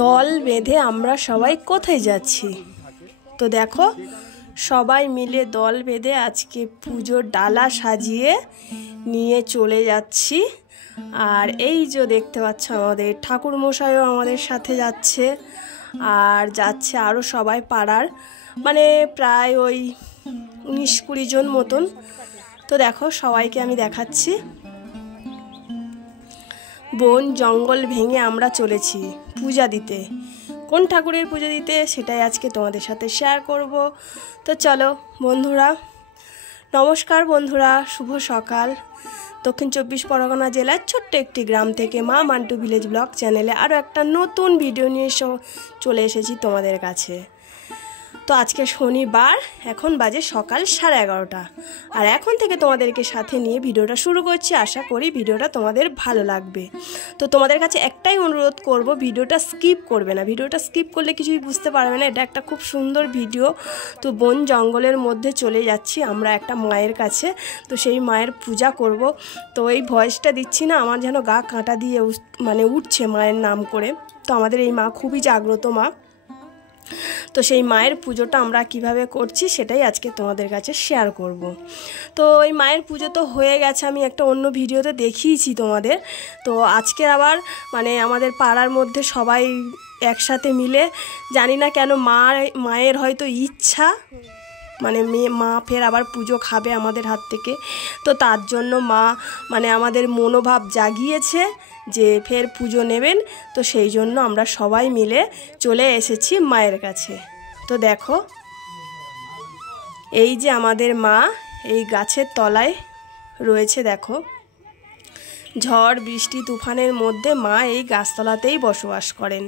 দল বেঁধে আমরা সবাই কোথায় যাচ্ছি। তো দেখো সবাই মিলে দল বেঁধে আজকে পুজোর ডালা সাজিয়ে নিয়ে চলে যাচ্ছি। আর এই যে দেখতে পাচ্ছ আমাদের ঠাকুর মশাইও আমাদের সাথে যাচ্ছে, আর যাচ্ছে আরও সবাই পাড়ার, মানে প্রায় ওই 19-20 জন মতন। তো দেখো সবাইকে আমি দেখাচ্ছি। বন জঙ্গল ভেঙে আমরা চলেছি পূজা দিতে। কোন ঠাকুরের পুজো দিতে সেটাই আজকে তোমাদের সাথে শেয়ার করব। তো চলো বন্ধুরা, নমস্কার বন্ধুরা, শুভ সকাল। দক্ষিণ 24 পরগনা জেলার ছোট্ট একটি গ্রাম থেকে মা মান্টু ভিলেজ ব্লগ চ্যানেলে আরও একটা নতুন ভিডিও নিয়ে চলে এসেছি তোমাদের কাছে। তো আজকে শনিবার, এখন বাজে সকাল 11:30, আর এখন থেকে তোমাদেরকে সাথে নিয়ে ভিডিওটা শুরু করছি। আশা করি ভিডিওটা তোমাদের ভালো লাগবে। তো তোমাদের কাছে একটাই অনুরোধ করব, ভিডিওটা স্কিপ করবে না। ভিডিওটা স্কিপ করলে কিছুই বুঝতে পারবে না। এটা একটা খুব সুন্দর ভিডিও। তো বন জঙ্গলের মধ্যে চলে যাচ্ছি আমরা একটা মায়ের কাছে। তো সেই মায়ের পূজা করব। তো এই ভয়েসটা দিচ্ছি না, আমার যেন গা কাঁটা দিয়ে মানে উঠছে মায়ের নাম করে। তো আমাদের এই মা খুবই জাগ্রত মা। তো সেই মায়ের পুজোটা আমরা কিভাবে করছি সেটাই আজকে তোমাদের কাছে শেয়ার করব। তো এই মায়ের পুজো তো হয়ে গেছে, আমি একটা অন্য ভিডিওতে দেখিয়েছি তোমাদের। তো আজকের আবার মানে আমাদের পাড়ার মধ্যে সবাই একসাথে মিলে, জানি না কেন মায়ের হয়তো ইচ্ছা, মানে মা ফের আবার পুজো খাবে আমাদের হাত থেকে। তো তার জন্য মা মানে আমাদের মনোভাব জাগিয়েছে যে ফের পুজো নেবেন। তো সেই জন্য আমরা সবাই মিলে চলে এসেছি মায়ের কাছে। তো দেখো এই যে আমাদের মা এই গাছের তলায় রয়েছে। দেখো ঝড় বৃষ্টি তুফানের মধ্যে মা এই গাছতলাতেই বসবাস করেন।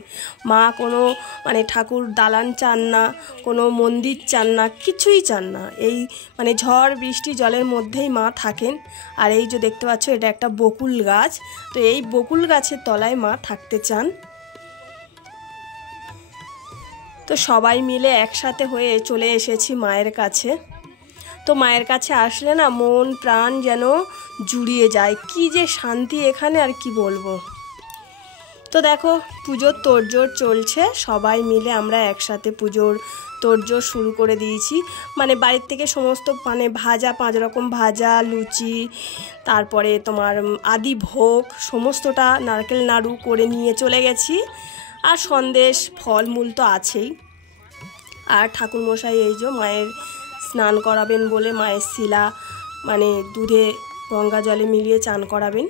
মা কোনো মানে ঠাকুর দালান চান না, কোনো মন্দির চান না, কিছুই চান না। এই মানে ঝড় বৃষ্টি জলের মধ্যেই মা থাকেন। আর এই যে দেখতে পাচ্ছ এটা একটা বকুল গাছ। তো এই বকুল গাছের তলায় মা থাকতে চান। তো সবাই মিলে একসাথে হয়ে চলে এসেছি মায়ের কাছে। তো মায়ের কাছে আসলে না মন প্রাণ যেন জুড়িয়ে যায়, কি যে শান্তি এখানে আর কি বলবো। তো দেখো পুজোর তোড়জোড় চলছে, সবাই মিলে আমরা একসাথে পুজোর তোড়জোড় শুরু করে দিয়েছি। মানে বাড়ির থেকে সমস্ত মানে ভাজা, 5 রকম ভাজা, লুচি, তারপরে তোমার আদি ভোগ সমস্তটা নারকেল নাড়ু করে নিয়ে চলে গেছি। আর সন্দেশ ফলমূল তো আছেই। আর ঠাকুরমশাই এই যে মায়ের স্নান করাবেন বলে মায়ের শিলা মানে দুধে গঙ্গা জলে মিলিয়ে চান করাবেন।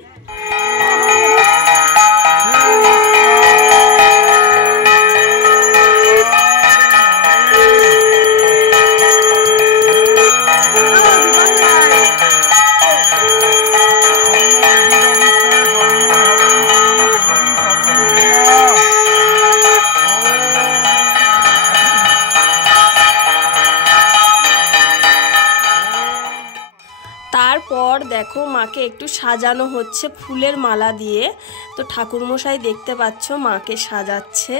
তারপর দেখো মাকে একটু সাজানো হচ্ছে ফুলের মালা দিয়ে। তো ঠাকুরমশাই দেখতে পাচ্ছ মাকে সাজাচ্ছে।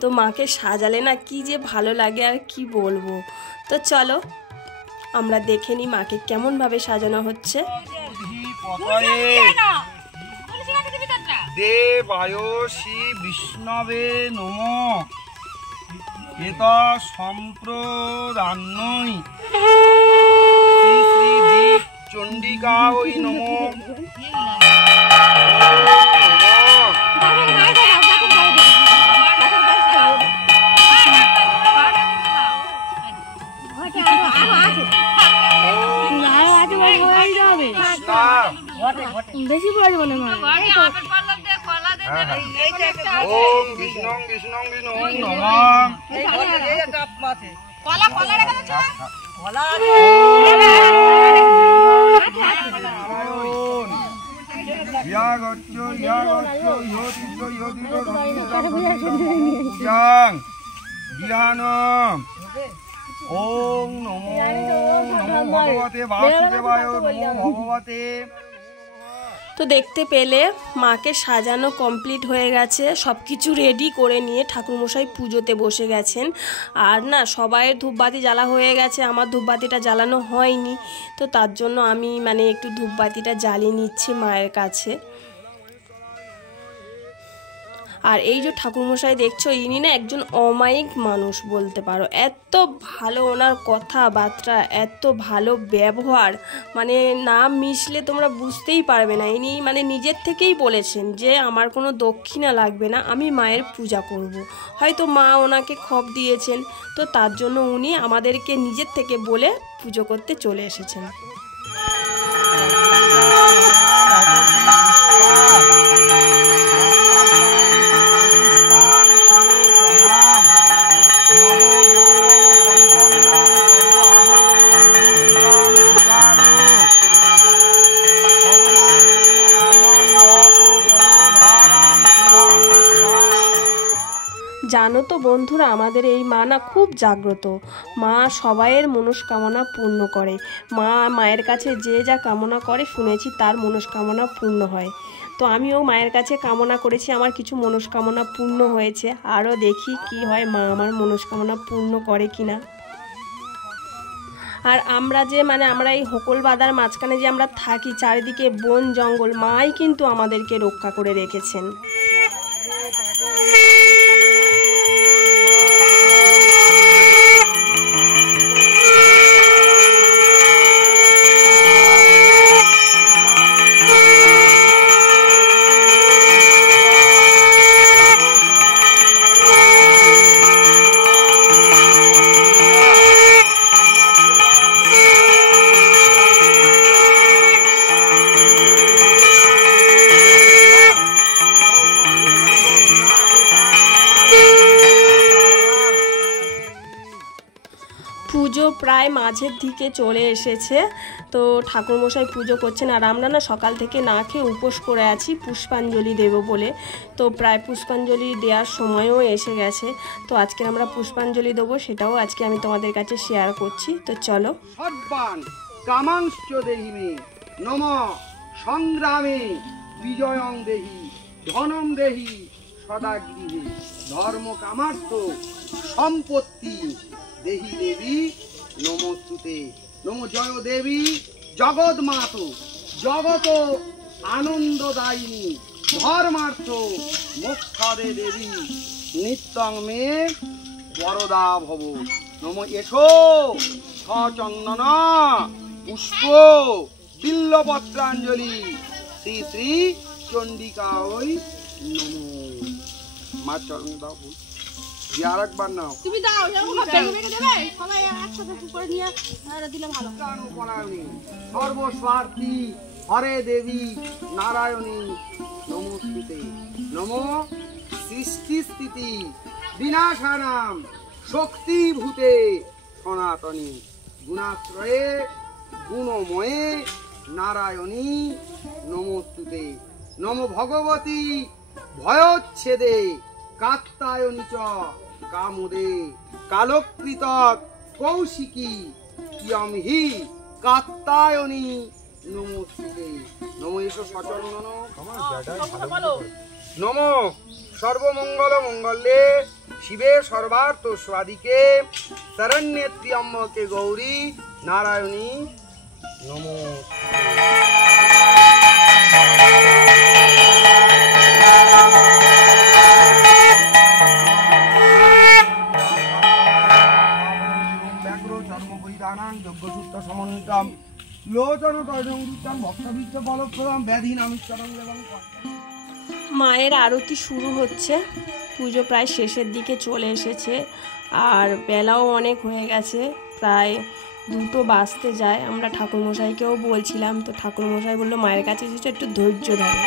তো মাকে সাজালে না কি যে ভালো লাগে আর কি বলবো। তো চলো আমরা দেখে নিই মাকে কেমনভাবে সাজানো হচ্ছে। দেবায়সী বিষ্ণবে নমঃ এতা সম্প্রদান্যই চণ্ডিকা ওই নমঃ। বেশি পড়বে না মা। ওম বিষ্ণু বিষ্ণু বিষ্ণু নমঃ। কলা কলা রেখে দাও কলা। ইয়া গচ্ছ ইয়া গচ্ছ ইয়োতিতো ইয়োতিতো পূজাং দিহানম। ওম নমো নমো ভগবতে বাসুদেবায় নমো ভগবতে। তো দেখতে পেলে মাকে সাজানো কমপ্লিট হয়ে গেছে, সব কিছু রেডি করে নিয়ে ঠাকুরমশাই পুজোতে বসে গেছেন। আর না সবাইয়ের ধূপবাতি জ্বালা হয়ে গেছে, আমার ধূপবাতিটা জ্বালানো হয়নি। তো তার জন্য আমি মানে একটু ধূপবাতিটা জ্বালিয়ে নিচ্ছি মায়ের কাছে। আর এই যে ঠাকুরমশাই দেখছো, ইনি না একজন অমায়িক মানুষ বলতে পারো। এত ভালো ওনার কথাবার্তা, এত ভালো ব্যবহার, মানে না মিশলে তোমরা বুঝতেই পারবে না। ইনি মানে নিজের থেকেই বলেছেন যে আমার কোনো দক্ষিণা লাগবে না, আমি মায়ের পূজা করব। হয়তো মা ওনাকে খপ দিয়েছেন, তো তার জন্য উনি আমাদেরকে নিজের থেকে বলে পুজো করতে চলে এসেছেন। জানো তো বন্ধুরা, আমাদের এই মা না খুব জাগ্রত। মা সবাইয়ের মনস্কামনা পূর্ণ করে। মায়ের কাছে যে যা কামনা করে শুনেছি তার মনস্কামনা পূর্ণ হয়। তো আমিও মায়ের কাছে কামনা করেছি, আমার কিছু মনস্কামনা পূর্ণ হয়েছে। আরও দেখি কি হয়, মা আমার মনস্কামনা পূর্ণ করে কিনা। আর আমরা যে আমরা এই হোকল বাঁধার মাঝখানে যে আমরা থাকি, চারিদিকে বন জঙ্গল, মাই কিন্তু আমাদেরকে রক্ষা করে রেখেছেন। পুজো প্রায় মাঝের দিকে চলে এসেছে। তো ঠাকুরমশাই পুজো করছেন, আর আমরা না সকাল থেকে না খেয়ে উপোস করে আছি পুষ্পাঞ্জলি দেব বলে। তো প্রায় পুষ্পাঞ্জলি দেওয়ার সময়ও এসে গেছে। তো আজকে আমরা পুষ্পাঞ্জলি দেবো, সেটাও আজকে আমি তোমাদের কাছে শেয়ার করছি। তো চলো। সর্বান কামাংশ্চ দেহি মে নম সংগ্রামে বিজয়ং দেহি ধনম দেহি সদা গৃহে ধর্ম কামার্থ সম্পত্তি দেহি দেবী নমস্তুতে। নম জয় দেবী জগৎ মাত জগত আনন্দদায়িনী ধর্মার্থ মোক্ষদে দেবী নিত্যং মে বরদা ভব। নম এসো সচন্দন পুষ্প বিল্লপত্রাঞ্জলি শ্রী শ্রী চণ্ডিকা ওই নম। মা চরণ দাও, আর একবার নাও। তুমি দাও, ভেঙে দেবে, সবাই একসাথে করে নিয়ে দিলে ভালো। সর্বস্বার্থী হরে দেবী নারায়ণী নমস্তুতে। নম সৃষ্টি স্থিতি বিনাশানাম শক্তিভূতে সনাতনী গুণাশ্রয়ে গুণময়ে নারায়ণী নমস্তুতে। নম ভগবতী ভয়োচ্ছেদে কাত্তায়নী চ কামুদে কালকৃতক কৌশিকী ইয়ম হি কাত্তায়নী নমস্তুতে। নম এসো সচন্দন নম সর্বমঙ্গল মঙ্গলে শিবে সর্বার্থ স্বাদিকে শরণ্যে ত্র্যম্বকে গৌরী নারায়ণী নমস্তুতে। যজ্ঞসূত্র সমন্বিতম লোচন তৈজং ভক্তবিচ্ছ বলপ্রদম ব্যাধি নামিচ্ছরং এবং মায়ের আরতি শুরু হচ্ছে। পুজো প্রায় শেষের দিকে চলে এসেছে, আর বেলাও অনেক হয়ে গেছে, প্রায় 2টো বাজতে যায়। আমরা ঠাকুরমশাইকেও বলছিলাম, তো ঠাকুরমশাই বললো মায়ের কাছে এসেছো, একটু ধৈর্য ধরো।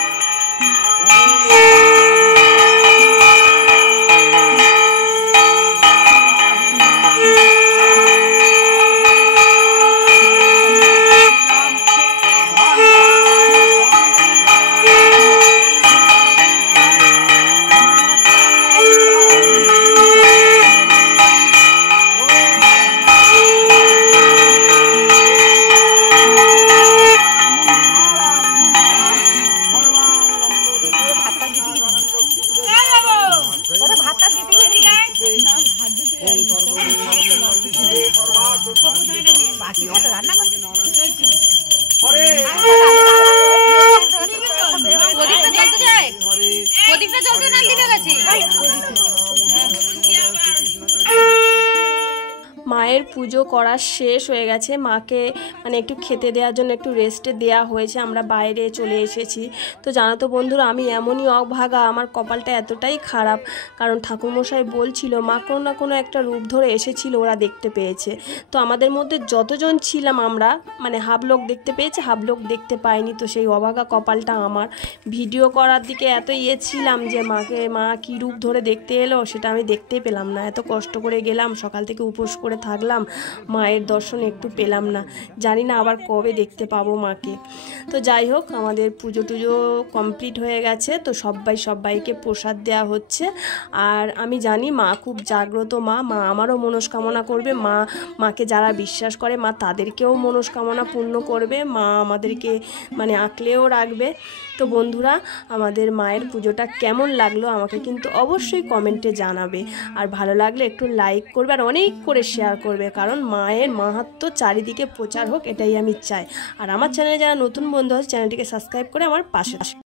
মায়ের পুজো করা শেষ হয়ে গেছে, মাকে মানে একটু খেতে দেওয়ার জন্য একটু রেস্টে দেওয়া হয়েছে, আমরা বাইরে চলে এসেছি। তো জানো তো বন্ধুরা, আমি এমনই অভাগা, আমার কপালটা এতটাই খারাপ, কারণ ঠাকুরমশাই বলছিল মা কোনো না কোনো একটা রূপ ধরে এসেছিল, ওরা দেখতে পেয়েছে। তো আমাদের মধ্যে যতজন ছিলাম আমরা মানে হাফ লোক দেখতে পেয়েছে, হাফ লোক দেখতে পাইনি। তো সেই অভাগা কপালটা আমার। ভিডিও করার দিকে এত ছিলাম যে মা কী রূপ ধরে দেখতে এলো সেটা আমি দেখতেই পেলাম না। এত কষ্ট করে গেলাম, সকাল থেকে উপোস করে থাকলাম, মায়ের দর্শন একটু পেলাম না। জানি না আবার কবে দেখতে পাবো মাকে। তো যাই হোক, আমাদের পুজো টুজো কমপ্লিট হয়ে গেছে। তো সবাইকে প্রসাদ দেওয়া হচ্ছে। আর আমি জানি মা খুব জাগ্রত মা আমারও মনস্কামনা করবে। মাকে যারা বিশ্বাস করে মা তাদেরকেও মনস্কামনা পূর্ণ করবে। মা আমাদেরকে মানে আঁকলেও রাখবে। তো বন্ধুরা, আমাদের মায়ের পুজোটা কেমন লাগলো আমাকে কিন্তু অবশ্যই কমেন্টে জানাবে। আর ভালো লাগলে একটু লাইক করবে আর অনেক করে শেয়ার করবে, কারণ মায়ের মাহাত্ম্য চারিদিকে প্রচার হোক, এটাই আমি চাই। আর আমার চ্যানেলে যারা নতুন বন্ধু আছে চ্যানেলটিকে সাবস্ক্রাইব করে আমার পাশে